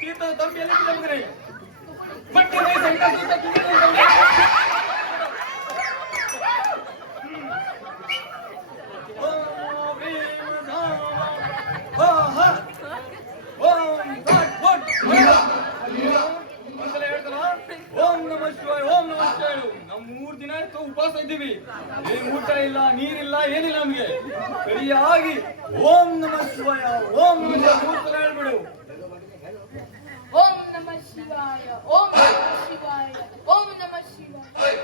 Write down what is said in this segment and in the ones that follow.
ತೀರ್ಥದ ತಂಬಿ ಎಲ್ಲಿ ಮಗನೇ ಬಟ್ಟೆ ನಾವು 3 ದಿನ ಆಯ್ತು ಉಪವಾಸ ಇದ್ದೀವಿ. ಊಟ ಇಲ್ಲ, ನೀರಿಲ್ಲ, ಏನಿಲ್ಲ ನಮ್ಗೆ. ಸರಿಯಾಗಿ ಓಂ ನಮಃ ಶಿವಾಯ, ಓಂ ನಮಃ ಮೂರ್ತರ ಹೇಳ್ಬಿಡು. ಓಂ ನಮಃ ಶಿವಾಯ, ಓಂ ನಮಃ ಶಿವಾಯ, ಓಂ ನಮಃ ಶಿವಾಯ.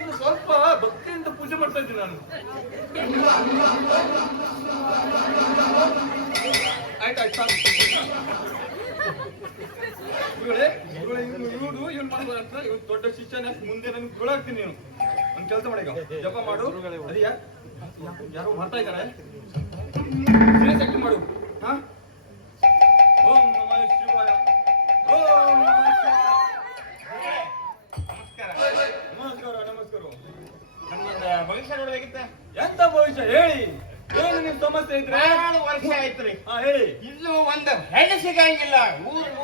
ಇನ್ನು ಸ್ವಲ್ಪ ಭಕ್ತಿಯಿಂದ ಪೂಜೆ ಮಾಡ್ತಾ ಇದ್ದೀನಿ ನಾನು. ಆಯ್ತಾಯ್ತು ಇವನು ಮಾಡ್ಬೋದಂತ. ಇವತ್ತು ದೊಡ್ಡ ಶಿಷ್ಯನ ಮುಂದೆ ನನ್ಗೆ ಗುಳಾಗ್ತೀನಿ. ನೀನು ಒಂದು ಕೆಲಸ ಮಾಡಿ, ಜಪ ಮಾಡು. ಅದಿಯಾ ಯಾರೋ ಮಾಡ್ತಾ ಇದ್ದಾರೆ, ಶಕ್ತಿ ಮಾಡು. ಹಾ, ಓಂ ನಮಃ ಶಿವಾಯ, ಓಂ ನಮಃ ಶಿವಾಯ. ನಮಸ್ಕಾರ ನಮಸ್ಕಾರ. ನನ್ನೊಂದು ಭವಿಷ್ಯ ನೋಡ್ಬೇಕಿತ್ತ. ಎಂತ ಭವಿಷ್ಯ ಹೇಳಿ, ಏನು ನಿಮ್ ಸಮಸ್ಯೆ ಇದ್ರೆ? 6 ವರ್ಷ ಆಯ್ತ್ರಿ. ಹೇಳಿ. ಇಲ್ಲೂ ಒಂದು ಹೆಣ್ಣು ಸಿಗಂಗಿಲ್ಲ.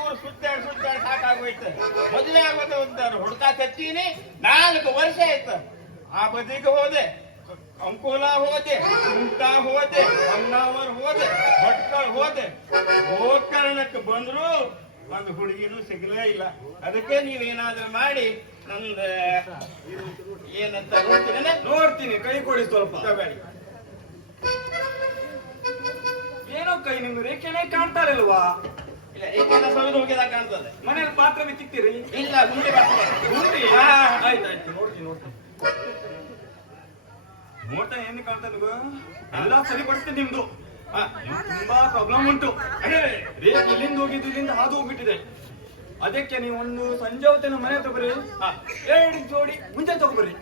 ಊರ್ ಸುತ್ತಾಡ್ ಸಾಕಾಗೋಯ್ತು. ಮದುವೆ ಆಗೋದು ಅಂತಾರ ಹುಡ್ಕಾ ಕತ್ತೀನಿ. 4 ವರ್ಷ ಆಯ್ತು. ಆ ಬದಿಗೆ ಹೋದೆ, ಅಂಕೋಲಾ ಹೋದೆ, ಕುಮಟಾ ಹೋದೆ, ಹೊನ್ನಾವರ್ ಹೋದೆ, ಭಟ್ಕಳ ಹೋದೆ. ಗೋಕರ್ಣಕ್ಕೆ ಬಂದ್ರು ಒಂದು ಹುಡುಗಿನೂ ಸಿಗಲೇ ಇಲ್ಲ. ಅದಕ್ಕೆ ನೀವೇನಾದ್ರೂ ಮಾಡಿ ನಂದು ಏನಂತ ನೋಡ್ತೀನಿ. ಕೈ ಕೊಡಿ ಸ್ವಲ್ಪ. ತಗೊಳ್ಳಿ. ಏನೋ ಕೈ ನಿಮ್ಗೆ ರೇಖೆನೇ ಕಾಣ್ತಾ ಇಲ್ವಾ? ಇಲ್ಲ, ಏಕೆಂದ್ರೆ ಸೌದು ಹೋಗಿದಾಗ ಕಾಣ್ತದೆ. ಮನೇಲಿ ಪಾತ್ರ ಬಿತ್ತಿರ್ತೀರಿ? ಇಲ್ಲ, ಗುಂಡಿ ಬರ್ತದೆ. ಆಯ್ತಾಯ್ತು, ನೋಡ್ತೀನಿ. ನೋಡ್ತಾ ಏನು ಕಾಣ್ತಾ ನಿಮ್ಗೆ? ಎಲ್ಲ ಸರಿಪಡಿಸ್ತೀನಿ ನಿಮ್ದು. ತುಂಬಾ ಪ್ರಾಬ್ಲಮ್ ಉಂಟು. ರೇಖೆ ಇಲ್ಲಿಂದ ಹೋಗಿದ್ದು, ಇಲ್ಲಿಂದ ಹಾದು ಹೋಗ್ಬಿಟ್ಟಿದೆ. ಅದಕ್ಕೆ ನೀವು ಒಂದು ಸಂಜೆ ಹೊತ್ತೆ ನಮ್ಮ ಮನೆ ಹತ್ರ ಬರ್ರಿ. 2 ಜೋಡಿ ಮುಂಜೆ ತಗೊಬರ್ರಿ.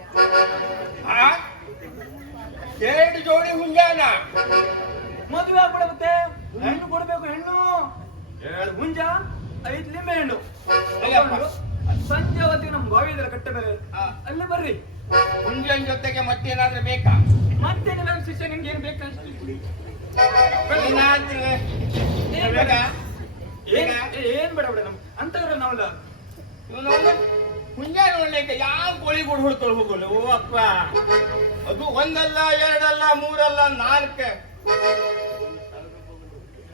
2 ಜೋಡಿ ಹುಂಜಾನ ಮದುವೆ ಆಗ್ಬಿಡುತ್ತೆ. ಹೆಣ್ಣು ಕೊಡ್ಬೇಕು. ಹೆಣ್ಣು 2 ಹುಂಜ, 5 ಲಿಂಬೆ ಹಣ್ಣು. ಸಂಜೆ ಹೊತ್ತಿಗೆ ನಮ್ ಬಾವಿ ಇದರ ಕಟ್ಟೆ ಬೇರೆ, ಅಲ್ಲಿ ಬರ್ರಿ. ಹುಂಜನ್ ಜೊತೆಗೆ ಮತ್ತೇನಾದ್ರೂ ಬೇಕಾ? ಮತ್ತೇನು ನನ್ನ ಶಿಷ್ಯ, ನಿಮ್ಗೆ ಏನ್ ಬೇಕು? ಏನ್ ಬೇಡ ನಮ್ ಅಂತವ್ರ ನಾವಲ್ಲ. ಹುಂಜಾನ ಒಳ್ಳೆಕ ಯಾವ ಕೋಳಿ ಗುಡ್ ಹೊಡ್ತೊಳ್ ಹೋಗಲ್ಲ. ಓ ಅಪ್ಪ, ಅದು 1 ಅಲ್ಲ 2 ಅಲ್ಲ 3 ಅಲ್ಲ 4.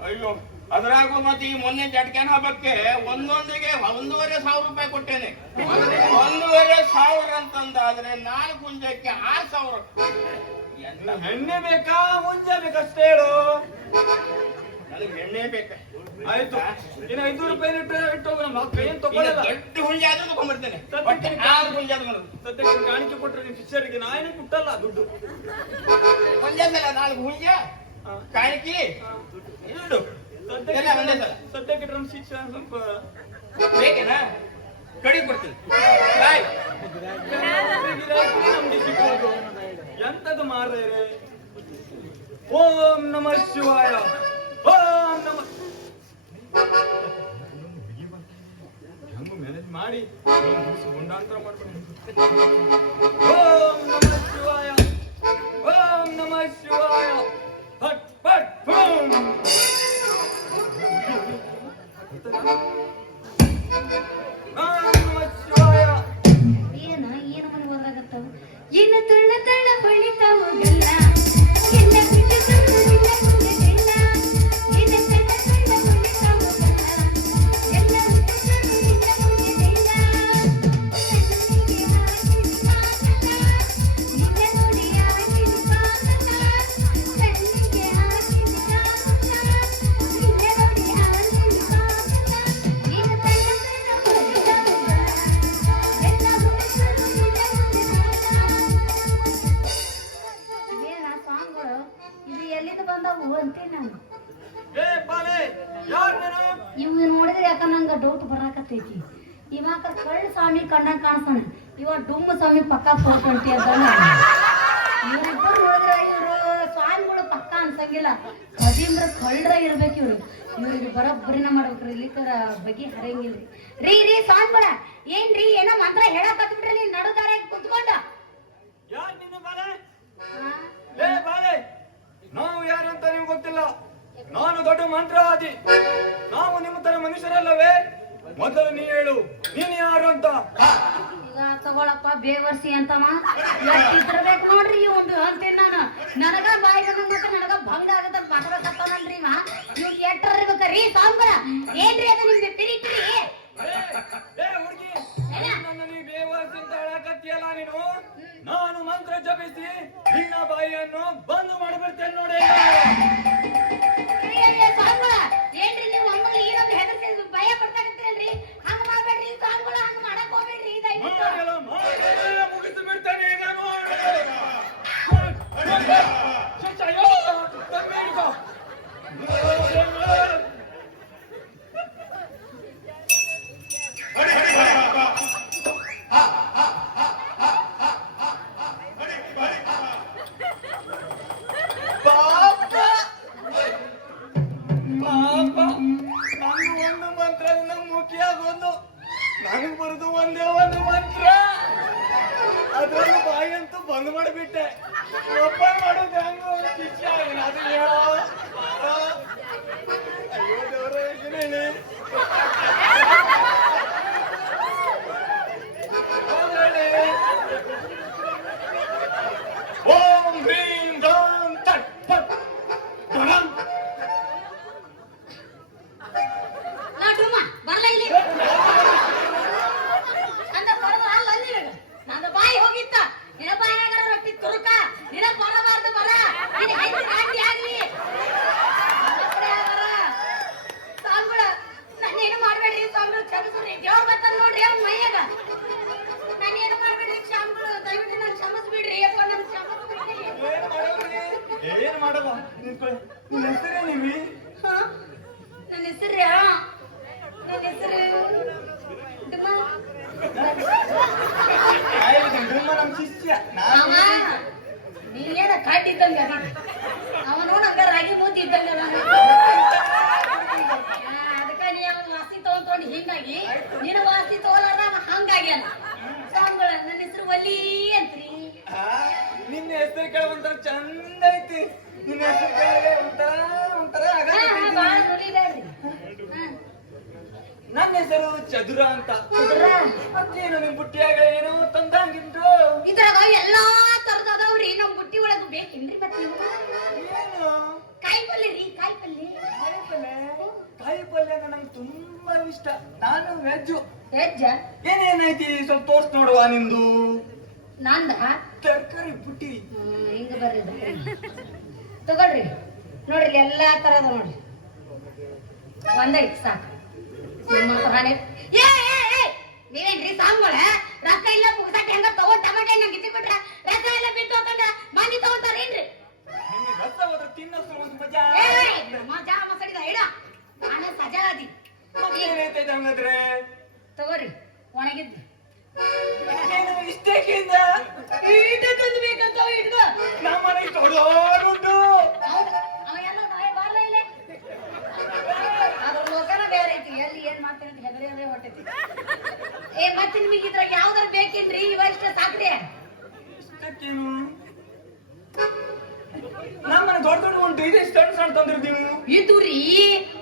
ಅಯ್ಯೋ, ಅದ್ರಾಗೂ ಮತ್ತೆ ಈ ಮೊನ್ನೆ ಜಟ್ಕ್ಯಾನ್ ಹಬ್ಬಕ್ಕೆ ಒಂದೊಂದಿಗೆ 1,500 ರೂಪಾಯಿ ಕೊಟ್ಟೇನೆ. 1,500 ಅಂತಂದಾದ್ರೆ 4 ಹುಂಜಕ್ಕೆ 6,000. ಹೆಣ್ಣೆ ಬೇಕಾ ಹುಂಜ ಬೇಕಷ್ಟೇ ಹೇಳು. ನನಗೆ ಎಣ್ಣೆ ಬೇಕ. ಆಯ್ತು, ಇನ್ನು 500 ರೂಪಾಯಿ ಇಟ್ಟು ನಮ್ಮ ಕೈಯನ್ನು ತಗೊಳ್ಳಲ್ಲ. ದೊಡ್ಡ ಹುಂಜ ಆದ್ರೂ ತಗೊಂಡ್ಬರ್ತೇನೆ. ಸದ್ಯಕ್ಕೆ ಕಾಣಿಕೆ ಕೊಟ್ರೆ ನಿಮ್ ಶಿಷ್ಯರಿಗೆ ನಾನೇ ಕೊಟ್ಟಲ್ಲ ದುಡ್ಡು. ಒಂದೇ ಸಲ 4 ಹುಂಜ ಕಾಣಿಕೆ ಇಡು. ಸದ್ಯಕ್ಕೆ ನಮ್ಮ ಶಿಕ್ಷಣ ಸ್ವಲ್ಪ ಬೇಕೇನಾ? ಕಡಿ ಕೊಡ್ತೀನಿ. ನಮ್ಗೆ ಸಿಕ್ಕೋದು ಎಂತದ್ದು ಮಾರ್ರೆ. ಓಂ ನಮಃ ಶಿವಾಯ, ಓಂ ನಮಃ. ಹಂಗು ಮ್ಯಾನೇಜ್ ಮಾಡಿ ಗುಂಡಾಂತರ ಮಾಡ್ಕೊಂಡು. ಓಂ ನಮಃ ಶಿವಾಯ, ಓಂ ನಮಃ ಶಿವಾಯ, ಹಟ್ ಪಟ್ ಬೂಮ್. ಏನು ಮನೆ ಹೋದ್ರಾಗತ್ತಾವ? ಇನ್ನು ತಳ್ಳ ತಳ್ಳ ಹೊಳಿತಾವು ಎಲ್ಲ ಎಲ್ಲ ಬಿಟ್ಟು ಎಲ್ಲ ಕುಂದಿಲ್ಲ. ಇನ್ನು ತಳ್ಳ ತಳ್ಳ ಹೊಳಿತಾವು ಎಲ್ಲ ಬಿಟ್ಟು ಕುಂದಿಲ್ಲ. ನಿನ್ನ ನೋಡಿ ಆಗಿನ ಪಾಕನ ಕಣ್ಣಿಗೆ ಆಗಿನ ಕಾಮನ ನಿನ್ನ ನೋಡಿ ಆಗಿನ ಪಾಕನ ಇನ್ನು ತಳ್ಳ ತಳ್ಳ ಹೊಳಿತಾವು ಎಲ್ಲ ಬಿಟ್ಟು ಇದು ಎಲ್ಲಿಂದ ಬಂದವು ಅಂತೀನಿ ನಾನು. ಇವ್ ನೋಡಿದ್ರೆ ಯಾಕ ನಂಗ ಡೌಟ್ ಬರಾಕತ್ತೈತಿ. ಇವಾಗ ಕಳ್ಳ ಸ್ವಾಮಿ ಕಣ್ಣಾಗ ಕಾಣಿಸ್ತಾನೆ, ಇವ ಡುಮ್ಮ ಸ್ವಾಮಿ ಪಕ್ಕ ಹೋಗ್ಕೊಂತಿ ಅಂತ. ಇವ್ರಿಬ್ಬರು ನೋಡಿದ್ರೆ ಇವ್ರು ಸ್ವಾಮಿಗಳು ಪಕ್ಕ ಅನ್ಸಂಗಿಲ್ಲ. ಕದಿಂದ್ರ ಕಳ್ಳರ ಇರ್ಬೇಕು ಇವ್ರು. ಇವ್ರಿಗೆ ಬರೋಬ್ಬರಿನ ಮಾಡ್ಬೇಕ್ರಿ, ಇಲ್ಲಿಕರ ಬಗೆ ಹರಿಯಂಗಿಲ್ರಿ. ರೀ ಸ್ವಾಮಿಗಳ ಏನ್ರಿ ಏನೋ ಮಂತ್ರ ಹೇಳಕ್ ಹತ್ಬಿಟ್ರಿ ನೀನ್ ನಡುದಾರ ಕುಂತ್ಕೊಂಡ. ನಾವು ಯಾರಂತ ನಿಮ್ಗೆ ಗೊತ್ತಿಲ್ಲ. ನಾನು ದೊಡ್ಡ ಮಂತ್ರಾದಿ. ನಾವು ನಿಮ್ಮ ತರ ಮನುಷ್ಯರಲ್ಲವೇ? ಮೊದಲು ನೀ ಹೇಳು, ನೀನು ಯಾರು ಅಂತ. ಈಗ ತಗೊಳಪ್ಪ ಬೇವರ್ಸಿ ಅಂತವ ಎಷ್ಟಿರ್ಬೇಕು ನೋಡ್ರಿ ಒಂದು ಅಂತೀನಿ ನಾನು. ನನಗ ಬಾಯಿ ಬಂದಂಗ ನನಗ ಭಂಗ ಆಗದ ಮಾತಾಡಕತ್ತಾನಲ್ರಿ ಇವ. ಇವ್ ಎಟ್ಟರ್ಬೇಕ್ರಿ ಸಾಂಬರ ಏನ್ರಿ ಅದು ನಿಮ್ಗೆ ತಿರಿ ತಿರಿ ಹುಡುಗಿ, ನನ್ನ ನೀ ಬೇವರ್ಸಿ ಅಂತ ಹೇಳಕತ್ತೀಯಲ್ಲ ನೀನು. ನಾನು ಮಂತ್ರ ಜಪಿಸಿ ನಿನ್ನ ಬಾಯಿಯನ್ನು ಬಂದ್ ಮಾಡಿಬಿಡ್ತೇನೆ ನೋಡಿ. ಸಾಂಬಳ ಏನ್ರಿ ನೀವು ಅಮ್ಮಲ್ಲಿ ಏನೊಂದು ಹೆದರ್ಸಿ ಭಯ ಪಡ್ತಾಕತ್ತೀರಲ್ರಿ? ಹಂಗ ಮಾಡ್ಬೇಡ್ರಿ ಸಾಂಬಳ, ಹಂಗ ಮಾಡಕ್ ಹೋಗ್ಬೇಡ್ರಿ ದಯವಿಟ್ಟು. ಮುಗಿಸಿ ಬಿಡ್ತೇನೆ ನಾನು. ನನಗ್ ಬರುದು ಒಂದೇ ಒಂದು ಮಂತ್ರ, ಅದ್ರಲ್ಲೂ ಬಾಯಿ ಅಂತೂ ಬಂದ್ ಮಾಡಿಬಿಟ್ಟೆ. ಒಪ್ಪ ಮಾಡೋದು ಹೆಂಗು ಶಿಷ್ಯ ಅದು ಹೇಳೋ. ಅಯ್ಯೋ ದೇವ್ರೇ, ಏನ್ ಹೇಳಿ? ಓಂ ಹ್ರೀಂ ಧಾಂ ತಟ್ ಫಟ್ ಧಡಂ. ನಾ ಡುಮ್ಮ ಬರ್ಲ ಇಲ್ಲಿ ಅಂತ ಬರೋದು ಅಲ್ಲ ಅಲ್ಲಿ ನಂದು ಬಾಯಿ ಹೋಗಿತ್ತ. ನಿನ್ನ ಬಾಯಿನಾಗ ರೊಟ್ಟಿ ತುರುಕ ನಿನ್ನ ಬರಬಾರ್ದು ಬರ ನಿನ್ನ ಹೆಂಡತಿ ರಾಂಡಿ ಆಗ್ಲಿ ಸಾಂಬಳ. ನಾನೇನು ಮಾಡ್ಬೇಡ್ರಿ ಸಾಂಬಳ, ಕ್ಷಮಿಸ್ರಿ. ದೇವ್ರು ಬರ್ತಾನ ನೋಡ್ರಿ ಅವ್ನ ಮೈಯಾಗ. ನಾನೇನು ಮಾಡ್ಬೇಡ್ರಿ ಸಾಂಬಳ, ದಯವಿಟ್ಟು ನಾನು ಕ್ಷಮಿಸ್ಬಿಡ್ರಿ. ಅಪ್ಪ ನನ್ ಕ್ಷಮಿಸ್ಬಿಡ್ರಿ. ಏನ್ ಮಾಡಲ್ರಿ? ಏನ್ ಮಾಡಲ್ಲ ನಿಂತ್ಕೊಳ್ಳಿ. ನಿನ್ನ ಹೆಸರೇ ನೀವಿ? ಹಾ ನನ್ನ ಹೆಸರು ನಮ್ ಶಿಷ್ಯ. ಅವ ನೀನೇನ ಕಾಟ್ ಇದ್ದಂಗ ಅವ ನೋಡಂಗ ರಾಗಿ ಮೂತಿ ಇದ್ದಂಗ ಅದಕ್ಕ ನೀ ಅವನ್ ವಾಸಿ ತಗೊಂಡ್ ಹಿಂಗಾಗಿ ನಿನ್ನ ವಾಸಿ ತಗೋಲಾರ ಹಂಗಾಗ್ಯಾನ. ಸಾಂಗಳ ನನ್ನ ಹೆಸರು ವಲ್ಲಿ ಅಂತ್ರಿ. ನಿನ್ನ ಹೆಸರು ಕೇಳ ಒಂಥರ ಚಂದ ಐತಿ. ನಿನ್ನ ಹೆಸರು ಕೇಳ ಒಂಥರ ಬಾಳ ನುಲಿಬ್ಯಾಡ್ರಿ. ನನ್ನ ಹೆಸರು ಚದುರ ಅಂತ. ಮತ್ತೇನು ನಿಮ್ ಬುಟ್ಟಿಯಾಗ ಏನೋ ತಂದಂಗಿದ್ರು. ಇದ್ರಾಗ ಎಲ್ಲಾ ತರದ ಅದಾವ್ರಿ. ನಮ್ ಬುಟ್ಟಿ ಒಳಗ್ ಬೇಕೇನ್ರಿ? ಮತ್ತೆ ಏನು ಕಾಯಿ ಪಲ್ಯ ರೀ, ಕಾಯಿ ಪಲ್ಯ. ಕಾಯಿ ಪಲ್ಯ ನಂಗೆ ತುಂಬಾ ಇಷ್ಟ. ನಾನು ವೆಜ್ಜು. ವೆಜ್ಜ ಏನೇನೈತಿ ಸ್ವಲ್ಪ ತೋರ್ಸ್ ನೋಡುವ ನಿಂದು. ನಂದ ತರಕಾರಿ ಬುಟ್ಟಿ ಹಿಂಗ ಬರ್ರಿ ತಗೊಳ್ರಿ. ನೋಡ್ರಿ ಎಲ್ಲಾ ತರದ ನೋಡ್ರಿ. ಒಂದೈತಿ ಸಾಕು. ನೀವೇನ್ರಿ ಸಾಂಗೋಳ ರೊಕ್ಕ ಇಲ್ಲ ಮುಗ್ಸಾಕ ಹೆಂಗ ತಗೊಂಡ್ ಟಮಾಟೆ ನಂಗೆ ಇಟ್ಬಿಟ್ರ ರಸ ಎಲ್ಲ ಬಿಟ್ಟು ಹೋಗ್ಕೊಂಡ್ರ ಮಂದಿ ತಗೊಂತಾರೇನ್ರಿ? ರಸ ಹೋದ್ರೆ ತಿನ್ನೋಷ್ಟು ಒಂದು ಮಜಾ. ಮಜಾ ಮಸಡಿದ ಇಡ ನಾನೇ ಸಜಾದಿ. ಏನೈತೈತೆ ಹಂಗಾದ್ರೆ? ತಗೋರಿ ಒಣಗಿದ್ದು ಏನು ಇಷ್ಟಕ್ಕಿಂತ ಈಟ ತಂದು ಬೇಕಂತ ಇಟ್ಕೋ. ನಮ್ಮ ಮನೆಗೆ ತೊಡೋರುಂಟು. ಹೌದು ಅವ ಎಲ್ಲ ತಾಯಿ ಬಾರ್ಲ ಇಲ್ಲೇ ಅದ್ರ ಲೋಕನ ಬೇರೆ ಐತಿ. ಎಲ್ಲಿ ಏನ್ ಮಾಡ್ತೇನೆ ಅಂತ ಹೆದರಿ ಹೊಟ್ಟೈತಿ. ಮತ್ತೆ ನಿಮಗೆ ಇದ್ರಾಗ ಯಾವ್ದಾರು ಬೇಕೇನ್ರಿ? ಇವಾಗ ಇಷ್ಟ ಸಾಕ್ರಿ. ಇಷ್ಟಕ್ಕೇನು ನಮ್ಮನೆ ದೊಡ್ಡ ದೊಡ್ಡ ಉಂಟು. ಇದೆ ಸಣ್ಣ ಸಣ್ಣ ತಂದಿರ್ತೀವಿ. ಇದು ರೀ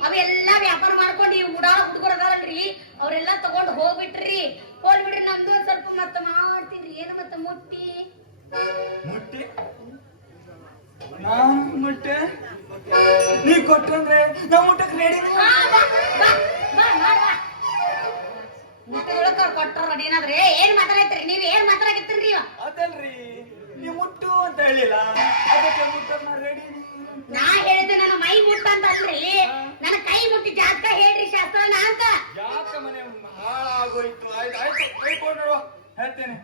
ಅವೆಲ್ಲ ವ್ಯಾಪಾರ ಮಾಡ್ಕೊಂಡು ಈ ಉಡಾಳ ಹುಡುಗರು ಅದಾರಲ್ರಿ ಅವ್ರೆಲ್ಲ ತಗೊಂಡು ಹೋಗ್ಬಿಟ್ರಿ. ಹೋಗ್ಬಿಡ್ರಿ ನಮ್ದು ಒಂದ್ ಸ್ವಲ್ಪ ಮತ್ತ ಮಾಡ್ತೀನ್ರಿ. ಏನು ಮತ್ತ ಮುಟ್ಟಿ ಮುಟ್ಟೆ ನಾನು ಮುಟ್ಟೆ ನೀ ಕೊಟ್ಟಂದ್ರೆ ನಾವು ಮುಟ್ಟಕ್ ರೆಡಿ. ಮುಟ್ಟಿದೊಳಕ ಅವ್ರು ಕೊಟ್ಟವ್ರ ಏನಾದ್ರೆ ಏನ್ ಮಾತಾಡತ್ರಿ? ನೀವ್ ಏನ್ ಮಾತಾಡಕತ್ತೀರಿ? ಅದಲ್ರಿ ನೀವು ಮುಟ್ಟು ಅಂತ ಹೇಳಿಲ್ಲ, ಅದಕ್ಕೆ ಮುಟ್ಟನ್ನ ರೆಡಿ. ನಾ ಹೇಳಿದೆ ನನ್ನ ಮೈ ಮುಟ್ಟ ಅಂತ ಅಲ್ರಿ, ನನ್ನ ಕೈ ಮುಟ್ಟಿ ಜಾತಕ ಹೇಳ್ರಿ ಶಾಸ್ತ್ರನ ಅಂತ. ಯಾಕ ಮನೆ ಹಾಳಾಗೋಯ್ತು. ಆಯ್ತು ಆಯ್ತು ಕೈ ಕೊಡುವ ಹೇಳ್ತೇನೆ.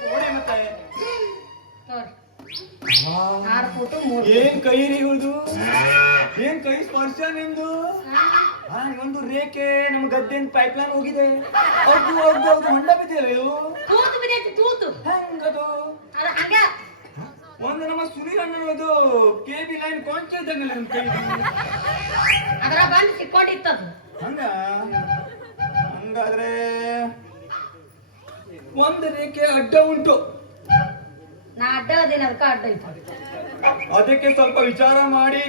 ಕೋಡಿ ಮತ್ತೆ ಆರು ಫೋಟೋ 3 ಏನ್ ಕೈ ರೀಗುದು? ಏನ್ ಕೈ ಸ್ಪರ್ಶ ನಿಮ್ದು? ಒಂದು ರೇಖೆ ನಮ್ ಗದ್ದೆನ್ ಪೈಪ್ಲೈನ್ ಹೋಗಿದೆ. ಹೌದು ಹೊಂಡ ಬಿದ್ದಿಲ್ಲ ಇದು. ತೂತು ಬಿದ್ದೈತಿ ತೂತು. ಹೆಂಗದು? ಅದ ಹಂಗ ಒಂದು ನಮ್ಮ ಸುನೀಲ್ ಅಣ್ಣನದು ಕೆಬಿ ಲೈನ್ ಕೊಂಚ ಇದ್ದಂಗಲ್ಲ ನಮ್ ಕೈ. ಅದರ ಬಂದು ಸಿಕ್ಕೊಂಡಿತ್ತದು. ಹಂಗಾದ್ರೆ ಒಂದು ರೇಖೆ ಅಡ್ಡ ಉಂಟು. ನಾ ಅಡ್ಡ ಅದೇನ ಅದಕ್ಕ ಅಡ್ಡ ಇತ್ತು. ಅದಕ್ಕೆ ಸ್ವಲ್ಪ ವಿಚಾರ ಮಾಡಿ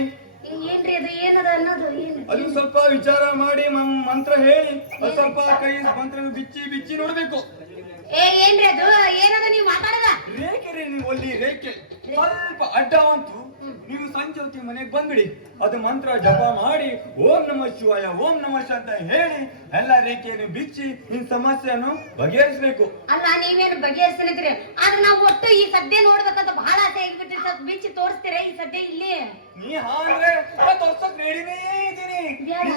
ಏನ್ರಿ ಅದು ಏನದ ಅನ್ನೋದು ಏನು ಅದು ಸ್ವಲ್ಪ ವಿಚಾರ ಮಾಡಿ ಮಂತ್ರ ಹೇಳಿ ಅದು ಸ್ವಲ್ಪ ಕೈ ಮಂತ್ರ ಬಿಚ್ಚಿ ಬಿಚ್ಚಿ ನೋಡ್ಬೇಕು. ಏನ್ರಿ ಅದು ಏನದ ನೀವು ಮಾತಾಡದ ರೇಖೆ ರೀ ನೀವು ಅಲ್ಲಿ ರೇಖೆ ಸ್ವಲ್ಪ ಅಡ್ಡ ಅಂತು ನೀವು ಸಂಜೆ ಹೊತ್ತಿಗೆ ಮನೆಗೆ ಬಂದ್ಬಿಡಿ. ಅದು ಮಂತ್ರ ಜಪ ಮಾಡಿ ಓಂ ನಮಃ ಶಿವಾಯ ಓಂ ನಮಃ ಶಿವಾಯ ಅಂತ ಹೇಳಿ ಎಲ್ಲ ರೇಖೆಯನ್ನು ಬಿಚ್ಚಿ ನಿನ್ ಸಮಸ್ಯೆಯನ್ನು ಬಗೆಹರಿಸಬೇಕು. ಅಲ್ಲ ನೀವೇನು ಬಗೆಹರಿಸ್ತೀರಿ ಆದ್ರೆ ನಾವು ಒಟ್ಟು ಈ ಸದ್ಯ ನೋಡ್ಬೇಕಂತ ಬಹಳ ಆಸೆ ಆಗಿಬಿಟ್ರಿ. ಸ್ವಲ್ಪ ಬಿಚ್ಚಿ ತೋರಿಸ್ತೀರಾ ಈ ಸದ್ಯ ಇಲ್ಲಿ? ನೀ ಹಾಂದ್ರೆ ತೋರ್ಸಕ್ ರೆಡಿನೇ ಇದ್ದೀನಿ. ಬ್ಯಾಡ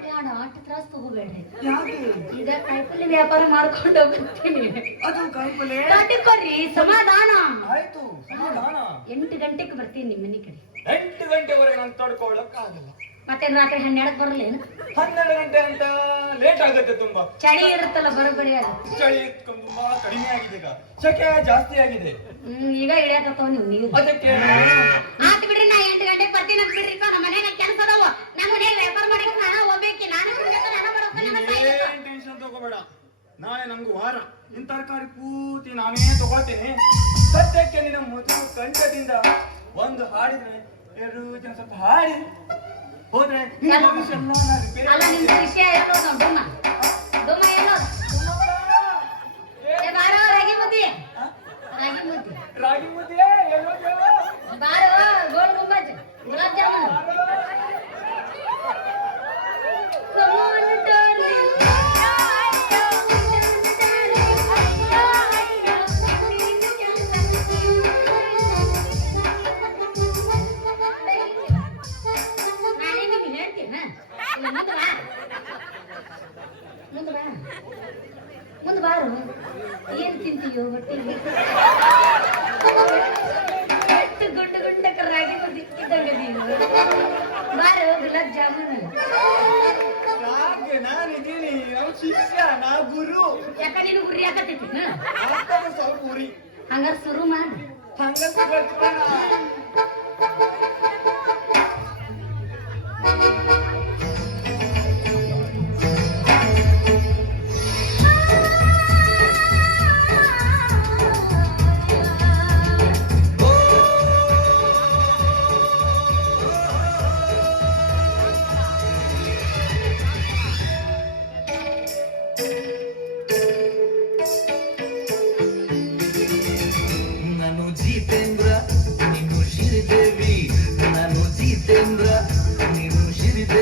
ಬ್ಯಾಡ ಆಟ ತ್ರಾಸ ತಗೋಬೇಡ್ರಿ. ಯಾಕೆ? ಈಗ ಕಾಯಿಪಲ್ಲೆ ವ್ಯಾಪಾರ ಮಾಡ್ಕೊಂಡು ಹೋಗ್ತೀನಿ. ಅದು ಕಾಯಿಪಲ್ಲೆ ತಡ್ಕೊರ್ರಿ ಸಮಾಧಾನ. ಆಯ್ತು ಸಮಾಧಾನ. 8 ಗಂಟೆಗೆ ಬರ್ತೀನಿ ನಿಮ್ಮ ಮನೆ ಕಡೆ. 8 ಗಂಟೆವರೆಗೆ ನಾನು ತಡ್ಕೊಳ್ಳಕ್ ಆಗಲ್ಲ. ಮತ್ತೆ ರಾತ್ರಿ 12ಕ್ಕೆ ಬರಲೇನು? 12 ಗಂಟೆ ಅಂತ ಲೇಟ್ ಆಗುತ್ತೆ ತುಂಬಾ. ಚಳಿ ಇರುತ್ತಲ್ಲ ಬರೋಬ್ಬರಿ ಅದು. ಚಳಿ ತುಂಬಾ ಕಡಿಮೆ ಆಗಿದೆ ಈಗ, ಸೆಕೆ ಜಾಸ್ತಿ ಆಗಿದೆ. ಈಗ ಇಳಿಯಾಕತ್ತಾವ ನೀವು ಅದಕ್ಕೆ ಆತ್ ಬಿಡ್ರಿ. ನಾ 8 ಗಂಟೆಗೆ ಬರ್ತೀನಿ ಅಂತ ಬಿಡ್ರಿ. ನಮ್ಮ ಮನೆಯಾಗ ಕೆಲಸ ಅದಾವ. ನಮ್ಮ ಮನೆಯಾಗ ವ್ಯಾಪಾರ ಮಾಡಕ್ಕೆ ನಾನು ಹೋಗ್ಬೇಕು. ನಾನು ತಿನ್ಬೇಕು, ನಾನು ಮಾಡ್ಬೇಕು. ಏನ್ ಟೆನ್ಷನ್ ತಗೋಬೇಡ. ನಾಳೆ ನಮ್ಗೂ ವಾರ ನಿನ್ ತರಕಾರಿ ಪೂರ್ತಿ ನಾನೇ ತಗೊಳ್ತೇನೆ. ಸದ್ಯಕ್ಕೆ ನಿನ್ನ ಮದುವೆ ಕಂಠದಿಂದ ಒಂದು ಹಾಡಿದ್ರೆ 2 ಜನ ಸ್ವಲ್ಪ ಹಾಡಿ ಹೋದ್ರೆ ನಿನ್ನ ಭವಿಷ್ಯ ಎಲ್ಲ ನಾನು ಬೇರೆ ಅಲ್ಲ ನಿಮ್ ವಿಷಯ ಎಲ್ಲೋದು ಡುಮ್ಮ ಡುಮ್ಮ ಎಲ್ಲೋದು? ಬಾರೋ ರಾಗಿ ಮುದ್ದೆ ರಾಗಿ ಮುದ್ದೆ ರಾಗಿ ಮುದ್ದೆ ಎಲ್ಲೋದ್ಯೋ? ಬಾರೋ ಗೋಲ್ ಗುಂಬಜ್ ಗುಲಾಬ್ ಜಾಮೂನ್ ಮುಂದೆ ಬಾರು. ಏನ್ ತಿಂತೀಯೋ ಹೊಟ್ಟಿಗೆ? ಎಷ್ಟು ಗುಂಡು ಗುಂಡಕ್ಕೆ ರಾಗಿ ಮುದ್ದೆ ಇದ್ದಂಗೆ ನೀನು. ಬಾರು ಗುಲಾಬ್ ಜಾಮೂನ್. ಯಾಕೆ ನಾನಿದ್ದೀನಿ, ಅವ್ನು ಶಿಷ್ಯ ನಾ ಗುರು. ಯಾಕ ನೀನು ಗುರಿ ಹಾಕತ್ತೈತಿ? ಆಗ್ತಾನೆ ಸ್ವಲ್ಪ ಉರಿ. ಹಂಗಾರೆ ಶುರು ಮಾಡಿ. ಹಂಗ ಸುಗತ್ವನ. ನಾನು ಜಿತೇಂದ್ರ ನೀನು ಶ್ರೀದೇವಿ, ನಾನು ಜಿತೇಂದ್ರ ನೀನು ಶ್ರೀದೇವಿ.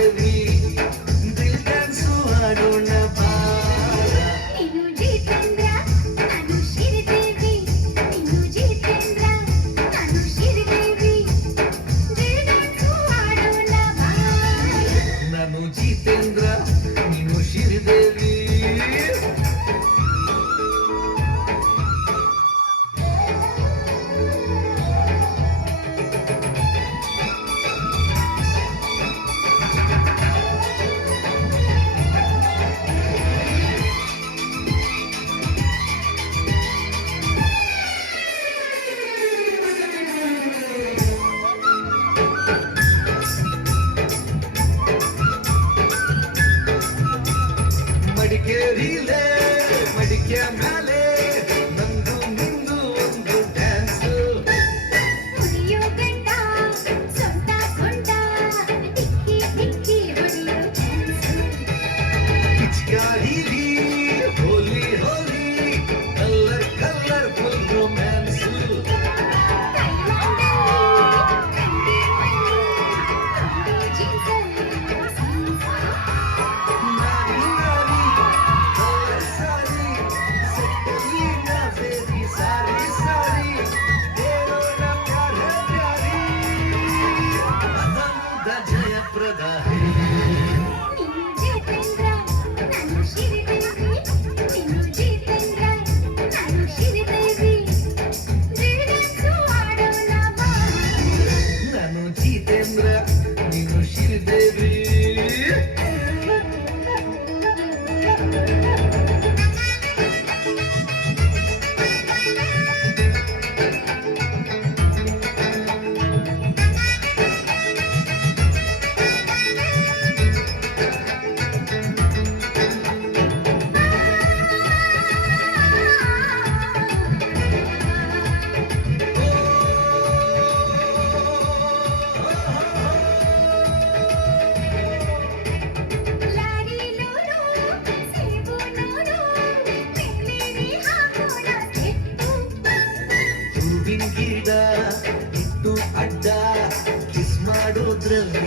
ಹೋದ್ರಲ್ಲಿ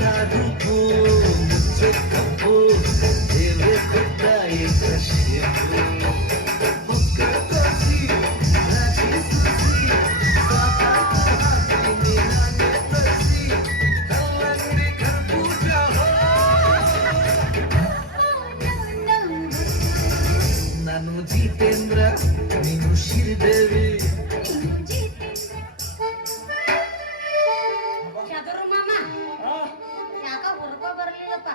ತಾರೀಖು ಮುಚ್ಚೆ ಕಪ್ಪು ದೇವ್ರೆ ಕೊಟ್ಟ ಈ ಕೃಷಿ ಮುಕ್ಕ ಕೊಸಿ ರಾಜಿ ಸುಸಿ ಸಾಕಾಗಿ ನಾನೇ ತರಿಸಿ ಕಲ್ಲಂಗಡಿ ಕರ್ಬೂಜ ನಾನು ಜಿತೇಂದ್ರ ನೀನು ಶ್ರೀದೇವಿ ಚದುರು ಮಾಮ ಯಾಕ ಹುರ್ಕೋ ಬರ್ಲಿಲ್ಲಪ್ಪ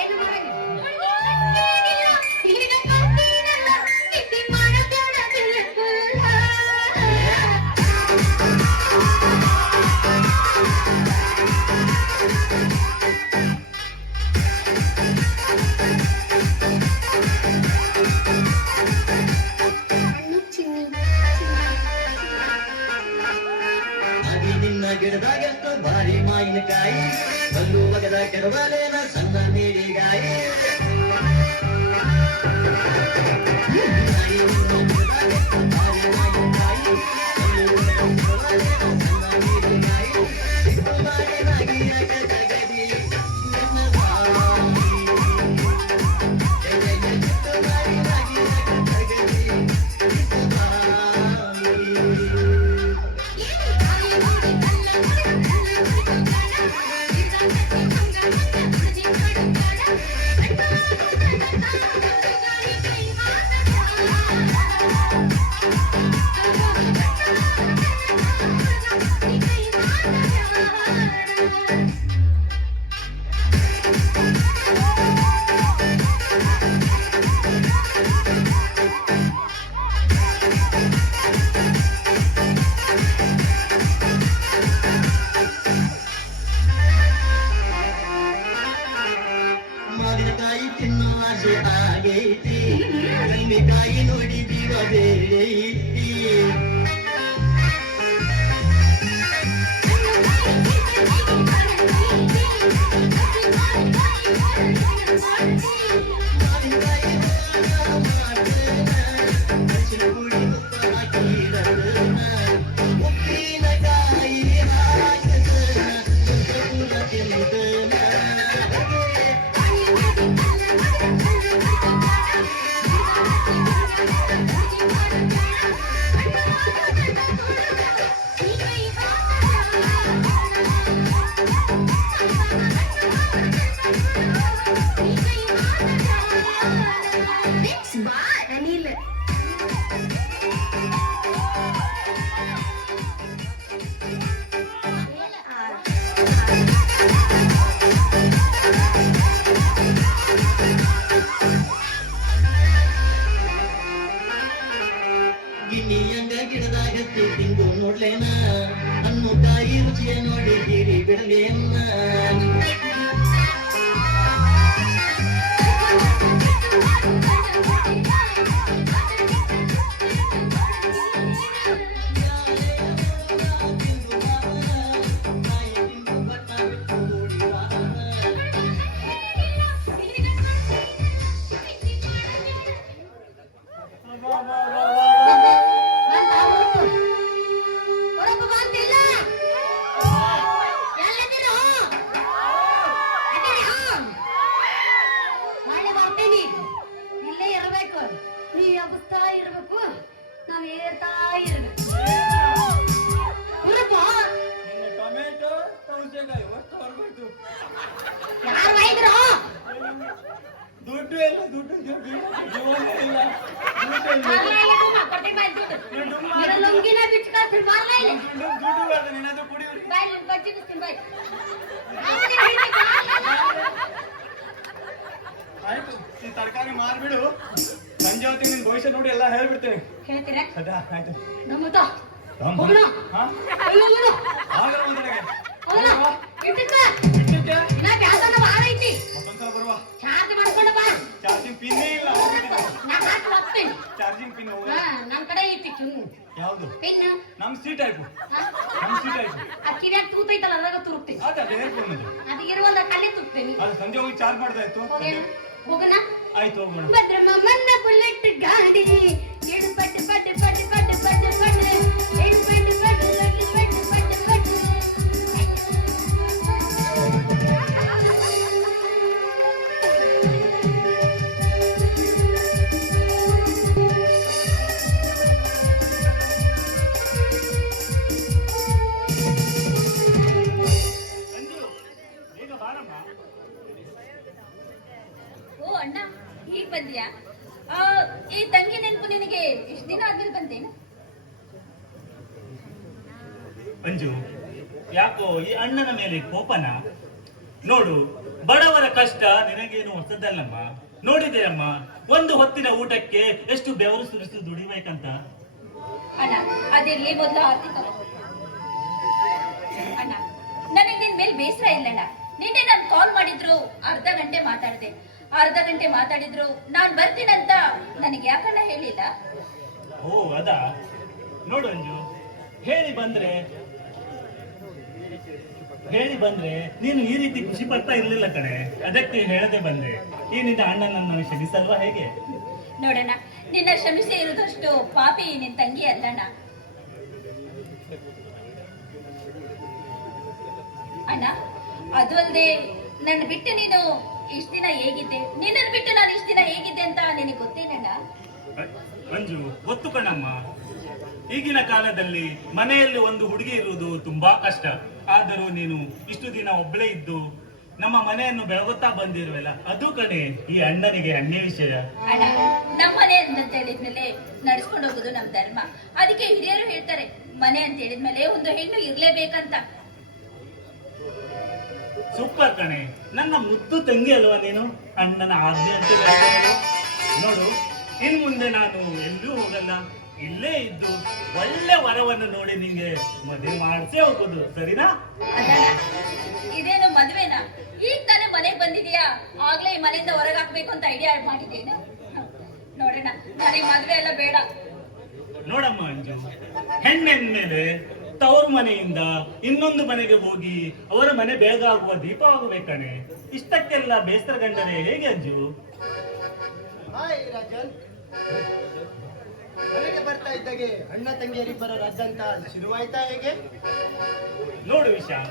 ಏನು ಆಗಿ ನಿನ್ನ ಗಿಡದಾಗೆಷ್ಟು ಭಾರಿ ಮಾವಿನಕಾಯಿ ಕಲ್ಲು ಒಗದ ಕೆಡವಲೇನ ಸಣ್ಣ ನೀರಿಗಾಯಿ ಆಗಿ ನಿನ್ನ ಗಿಡದಾಗೆಷ್ಟು ಭಾರಿ ಮಾವಿನಕಾಯಿ ಕಲ್ಲು ಒಗದ ಕೆಡವಲೇನ ಸಣ್ಣ ನೀರಿಗಾಯಿ ಸಿಟ್ಟು ಮಾಡಿನಾಗಿ ಜಗದಿ ನನ್ನ ಬಾಯಿ ಸಿಟ್ಟು ಮಾಡಿನಾಗಿ ಜಗದಿ ಸಿಟ್ಟು ಬಾಯಿ ಮಾವಿನಕಾಯಿ ತಿನ್ನೋ ಆಸೆ ಆಗೈತಿ ನಿಂಬೆಕಾಯಿ ನೋಡಿ ಜೀವ ಬೇರೈತಿ ಮಾವಿನಕಾಯಿ ಮಾಡ್ತೇನ ಹಸಿರು ಪುಡಿ ತುಪ್ಪ ಹಾಕಿಡತೇನ ಉಪ್ಪಿನಕಾಯಿ ಹಾಕತೇನ ಸುತ್ತ ತಿಂತೇನ ಅನಿಲ್ ಗಿಣಿಯಂಗ ಗಿಡದಾಗತ್ತೆ ತಿಂದು ನೋಡ್ಲೇನ ಹಣ್ಣು ಕಾಯಿ ರುಚಿಯ ನೋಡಿ ಬೀಡಿ ಬಿಡಲೇನ ಹೊರಗೆ ಬಂದಿಲ್ಲ ಎಲ್ಲದಿರೋ ಮಳೆ ಬರ್ತೇನಿ ಇಲ್ಲೇ ಇರ್ಬೇಕು ನೀವ್ ಎಬ್ಬಿಸ್ತಾ ಇರ್ಬೇಕು ನಾವ್ ಏರ್ತಾ ಇರ್ಬೇಕು ಹೊರಗು ನಿನ್ನ ಟೊಮೆಟೊ ಸೌತೆಕಾಯಿ ಅಷ್ಟು ಹೊರಗೋಯ್ತು. ಯಾರು ಬೈದ್ರು ದುಡ್ಡು ಎಲ್ಲ ದುಡ್ಡು ಜೀವನೇ ಇಲ್ಲ. ಲುಂಗಿನ ಬಿಚ್ಕಾಸ್ತೀನಿ ಬರ್ಲಾ ಇಲ್ಲಿ ದುಡ್ಡು ಬೇಡ ನಿನ್ನದು ಕುಡಿಯೋರು. ಬಾಯ್ ಬಚ್ಚಿಗಿಸ್ತೀನಿ ಬಾಯ್ ಆಯ್ತು ಈ ತರಕಾರಿ ಮಾರ್ಬಿಡು, ಸಂಜೆ ಹೊತ್ತಿಗೆ ನಿನ್ ಭವಿಷ್ಯ ನೋಡಿ ಎಲ್ಲ ಹೇಳ್ಬಿಡ್ತೇನೆ. ಹೇಳ್ತೀರಾ ಅದ ಆಯ್ತು. ನಮ್ಮತ್ತ ರಾಮ. ಹೋಗೋಣ ಹಾ? ಅಯ್ಯೋ ಅಯ್ಯೋ ಆಗಲ್ಲ ಮಾತಾಡಕ್ಕೆ. ಹೋಗೋಣ ಇಟ್ಟಿಕ್ಕ ಇಷ್ಟಕ್ಕೆ ಇನ್ನ ಬ್ಯಾಸನ ಬಾಳ ಐತಿ ಮತ್ತೊಂದ್ಸಲ ಬರುವ. ಚಾರ್ಜ್ ಮಾಡ್ಕೊಂಡು ಬಾ ಚಾರ್ಜಿಂಗ್ ಪಿನ್ನೇ ಇಲ್ಲ. ನಾ ಹಾಕಿ ಹೋಗ್ತೀನಿ ಚಾರ್ಜಿಂಗ್ ಪಿನ್ ಹಾ ನನ್ ಕಡೆ ಇಟ್ಟಿತ್ತು ಯಾವ್ದು ಪೆನ್ ನಮ್ ಸೀಟ್ ಆಯ್ತು ನಮ್ ಸೀಟ್ ಆಯ್ತು ಆ ಕಿವ್ಯಾಗ ತೂತೈತಲ್ಲ ಅದ್ರಾಗ ತುರುಕ್ತೀನಿ ಅದೇ ಏರ್ಕೊಂಡು ಅದು ಇರುವಲ್ಲ ಕಲ್ಲೇ ತುರ್ತೇನೆ ಅದು ಸಂಜೆ ಹೋಗಿ ಚಾರ್ಜ್ ಮಾಡ್ದಾಯ್ತು ಹೋಗೋಣ ಆಯ್ತು ಹೋಗೋಣ ಭದ್ರಮ್ಮನ ಬುಲೆಟ್ ಗಾಡಿ ಏಳು ಪಟ್ಟು ಪಟ್ಟು ಪಟ್ಟು ಪಟ್ಟು ಪಟ್ಟು ಪಟ್ಟು ಏಳು ಪಟ್ಟು ಪಟ್ಟು ಪಟ್ಟು ಪಟ್ಟು ಪಟ್ಟು ಪಟ್ಟು ಈಗ ಬಾರಮ್ಮ. ಓ ಅಣ್ಣ ಹೀಗ್ ಬಂದ್ಯಾ ಈ ತಂಗಿ ನೆನಪು ನಿನಗೆ ಇಷ್ಟ ದಿನ ಆದ್ಮೇಲೆ ಬಂದೇನು? ಅಂಜು, ಯಾಕೋ ಈ ಅಣ್ಣನ ಮೇಲೆ ಕೋಪನ? ನೋಡು, ಬಡವರ ಕಷ್ಟ ನಿನಗೇನು ಹೊಸದಲ್ಲಮ್ಮ. ನೋಡಿದೆಯಮ್ಮ, ಒಂದು ಹೊತ್ತಿನ ಊಟಕ್ಕೆ ಎಷ್ಟು ಬೆವರು ಸುರಿಸಿ ದುಡಿಬೇಕಂತ. ಅಣ್ಣ ಅದಿರ್ಲಿ, ಮೊದಲು ಆರ್ತಿ ತಗೋ. ಅಣ್ಣ ನನಗೆ ನಿನ್ ಮೇಲೆ ಬೇಸರ ಇಲ್ಲಣ್ಣ. ನಿನ್ನೆ ನಾನು ಕಾಲ್ ಮಾಡಿದ್ರು ಅರ್ಧ ಗಂಟೆ ಮಾತಾಡಿದೆ. ಅರ್ಧ ಗಂಟೆ ಮಾತಾಡಿದ್ರು ನಾನ್ ಬರ್ತೀನಂತ ನನಗೆ ಯಾಕಣ್ಣ ಹೇಳಿಲ್ಲ? ಓ ಅದಾ? ನೋಡು ಅಂಜು, ಹೇಳಿ ಬಂದ್ರೆ ನೀನು ಈ ರೀತಿ ಖುಷಿ ಪಡ್ತಾ ಇರ್ಲಿಲ್ಲ ಕಣೆ. ಅದಕ್ಕೆ ಹೇಳದೆ ಬಂದೆ. ಈ ನಿನ್ನ ಅಣ್ಣನನ್ನು ಕ್ಷಮಿಸಲ್ವಾ ಹೇಗೆ? ನೋಡಣ್ಣ, ನಿನ್ನ ಕ್ಷಮಿಸಿ ಇರುವುದಷ್ಟು ಪಾಪಿ ನಿನ್ ತಂಗಿ ಅಲ್ಲಣ್ಣ. ಅಣ್ಣ ಅದು ಅಲ್ಲದೆ ನನ್ನ ಬಿಟ್ಟು ನೀನು ಇಷ್ಟ ದಿನ ಹೇಗಿದ್ದೆ, ನಿನ್ನನ್ನು ಬಿಟ್ಟು ನಾನು ಇಷ್ಟ ದಿನ ಹೇಗಿದ್ದೆ ಅಂತ ನಿನಗೆ ಗೊತ್ತೇನಣ್ಣ? ಅಂಜು, ಗೊತ್ತು ಕಣಮ್ಮ. ಈಗಿನ ಕಾಲದಲ್ಲಿ ಮನೆಯಲ್ಲಿ ಒಂದು ಹುಡುಗಿ ಇರುವುದು ತುಂಬಾ ಕಷ್ಟ. ಆದರೂ ನೀನು ಇಷ್ಟು ದಿನ ಒಬ್ಳೇ ಇದ್ದು ನಮ್ಮ ಮನೆಯನ್ನು ಬೆಳಗುತ್ತಾ ಬಂದಿರುವಲ್ಲ, ಅದು ಕಣೆ ಈ ಅಣ್ಣನಿಗೆ ಅನ್ಯ ವಿಷಯ. ಅಣ್ಣ, ನಮ್ಮ ಮನೆ ಅಂತ ಹೇಳಿದ್ಮೇಲೆ ನಡ್ಸ್ಕೊಂಡು ಹೋಗೋದು ನಮ್ ಧರ್ಮ. ಅದಕ್ಕೆ ಹಿರಿಯರು ಹೇಳ್ತಾರೆ, ಮನೆ ಅಂತ ಹೇಳಿದ್ಮೇಲೆ ಒಂದು ಹೆಣ್ಣು ಇರ್ಲೇಬೇಕಂತ. ಸೂಪರ್ ಕಣೆ, ನನ್ನ ಮುದ್ದು ತಂಗಿ ಅಲ್ವಾ ನೀನು? ಅಣ್ಣನ ಆಜ್ಞೆ ಅಂತ ಹೇಳ್ತಾರೆ. ನೋಡು, ಇನ್ ಮುಂದೆ ನಾನು ಎಲ್ಲೂ ಹೋಗಲ್ಲ, ಇಲ್ಲೇ ಇದ್ದು ಒಳ್ಳೆ ವರವನ್ನು ನೋಡಿ ನಿಂಗೆ ಮದುವೆ ಮಾಡಿಸೇ ಹೋಗೋದು, ಸರಿನಾ? ಅದಣ್ಣ, ಇದೇನು ಮದ್ವೆನಾ? ಈಗ ತಾನೇ ಮನೆಗ್ ಬಂದಿದ್ಯಾ, ಆಗ್ಲೇ ಈ ಮನೆಯಿಂದ ಹೊರಗೆ ಹಾಕ್ಬೇಕು ಅಂತ ಐಡಿಯಾ ಮಾಡಿದ್ದೇನೆ. ನೋಡೋಣ, ನನಗೆ ಮದ್ವೆ ಎಲ್ಲ ಬೇಡ. ನೋಡಮ್ಮ ಅಂಜು, ಹೆಣ್ಣೆಂದ್ಮೇಲೆ ತವರು ಮನೆಯಿಂದ ಇನ್ನೊಂದು ಮನೆಗೆ ಹೋಗಿ ಅವರ ಮನೆ ಬೇಗ ಆಗುವ ದೀಪ ಆಗಬೇಕಣೆ. ಇಷ್ಟಕ್ಕೆಲ್ಲ ಬೇಸರ ಗಂಡರೆ ಹೇಗೆ ಅಂಜು? ಹಾಯ್ ರಾಜನ್, ಮನೆಗೆ ಬರ್ತಾ ಇದ್ದಾಗೆ ಅಣ್ಣ ತಂಗಿಯರಿಬ್ಬರ ರದ್ದಂತ ಶುರುವಾಯ್ತಾ ಹೇಗೆ? ನೋಡು ವಿಶಾಲ್,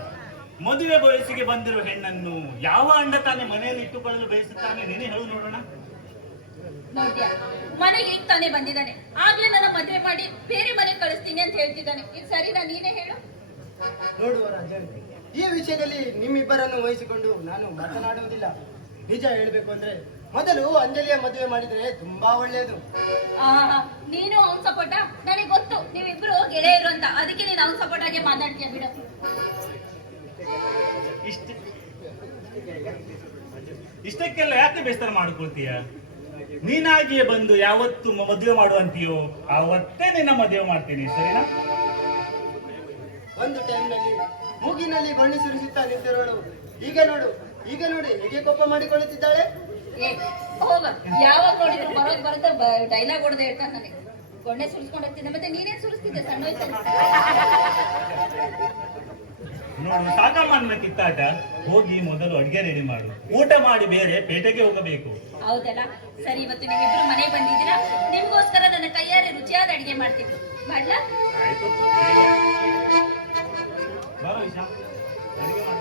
ಮದುವೆ ವಯಸ್ಸಿಗೆ ಬಂದಿರೋ ಹೆಣ್ಣನ್ನು ಯಾವ ಅಣ್ಣ ತಾನೇ ಮನೆಯಲ್ಲಿ ಇಟ್ಟುಕೊಳ್ಳಲು ಬಯಸುತ್ತಾನೆ? ನೀನೇ ಹೇಳು ನೋಡೋಣ. ನೋಡ್ದ್ಯಾ, ಮನೆಗೆ ಈಗ ತಾನೇ ಬಂದಿದ್ದಾನೆ, ಆಗ್ಲೇ ನನ್ನ ಮದ್ವೆ ಮಾಡಿ ಬೇರೆ ಮನೆಗೆ ಕಳಿಸ್ತೀನಿ ಅಂತ ಹೇಳ್ತಿದ್ದಾನೆ. ಇದು ಸರಿನಾ? ನೀನೇ ಹೇಳು. ನೋಡುವ ರಾಜನ್, ಈ ವಿಷಯದಲ್ಲಿ ನಿಮ್ಮಿಬ್ಬರನ್ನು ವಹಿಸಿಕೊಂಡು ನಾನು ಮಾತನಾಡುವುದಿಲ್ಲ. ನಿಜ ಹೇಳ್ಬೇಕು ಅಂದ್ರೆ ಮೊದಲು ಅಂಜಲಿಯ ಮದುವೆ ಮಾಡಿದ್ರೆ ತುಂಬಾ ಒಳ್ಳೆಯದು. ನೀನು ಅವ್ನ್ ಸಪೋಟ? ನನಗೆ ಗೊತ್ತು ನೀವಿಬ್ರು ಗೆಳೆಯರು ಅಂತ, ಅದಕ್ಕೆ ನೀನು ಅವ್ನ್ ಸಪೋರ್ಟ್ ಆಗಿ ಮಾತಾಡ್ತೀಯ ಬಿಡು. ಇಷ್ಟಕ್ಕೆಲ್ಲ ಯಾಕೆ ಬೇಸರ ಮಾಡ್ಕೊಳ್ತೀಯ? ನೀನಾಗಿಯೇ ಬಂದು ಯಾವತ್ತು ಮದುವೆ ಮಾಡುವಂತೀಯೋ ಆವತ್ತೇ ನಿನ್ನ ಮದುವೆ ಮಾಡ್ತೀನಿ, ಸರಿನಾ? ಒಂದು ಟೈಮ್ನಲ್ಲಿ ಮೂಗಿನಲ್ಲಿ ಬಣ್ಣಿ ಸುರಿಸುತ್ತಾ ನಿಂತಿರೋಳು ಈಗ ನೋಡಿ ಹೇಗೆ ಕೋಪ ಮಾಡಿಕೊಳ್ಳುತ್ತಿದ್ದಾಳೆ. ಏ ಹೋಗ, ಯಾವಾಗ ನೋಡಿದ್ರು ಬರೋದ್ ಡೈಲಾಗ್ ಹೊಡೆದ ಹೇಳ್ತಾನೆ ನನಗೆ. ಗೊಣ್ಣೆ ಸುರಿಸ್ಕೊಂಡು ಹೋಗ್ತಿದ್ದೆ, ಮತ್ತೆ ನೀನೇನ್ ಸುರಿಸ್ತಿದ್ದೆ ಸಣ್ಣ ವಯಸ್ಸಲ್ಲಿ? ನೋಡು, ಸಾಕಮ್ಮ ನನ್ನ ಕಿತ್ತಾಟ. ಹೋಗಿ ಮೊದಲು ಅಡಿಗೆ ರೆಡಿ ಮಾಡು, ಊಟ ಮಾಡಿ ಬೇರೆ ಪೇಟೆಗೆ ಹೋಗಬೇಕು. ಹೌದಲ್ಲ, ಸರಿ. ಇವತ್ತು ನೀವಿಬ್ರು ಮನೆಗೆ ಬಂದಿದ್ದೀರಾ, ನಿಮ್ಗೋಸ್ಕರ ನನ್ನ ಕೈಯಾರೆ ರುಚಿಯಾದ ಅಡಿಗೆ ಮಾಡ್ತಿದ್ರು. ಮಾಡ್ಲಾ? ಆಯ್ತು, ಬಾ ವಿಶಾಲ್, ಅಡಿಗೆ ಮಾಡು.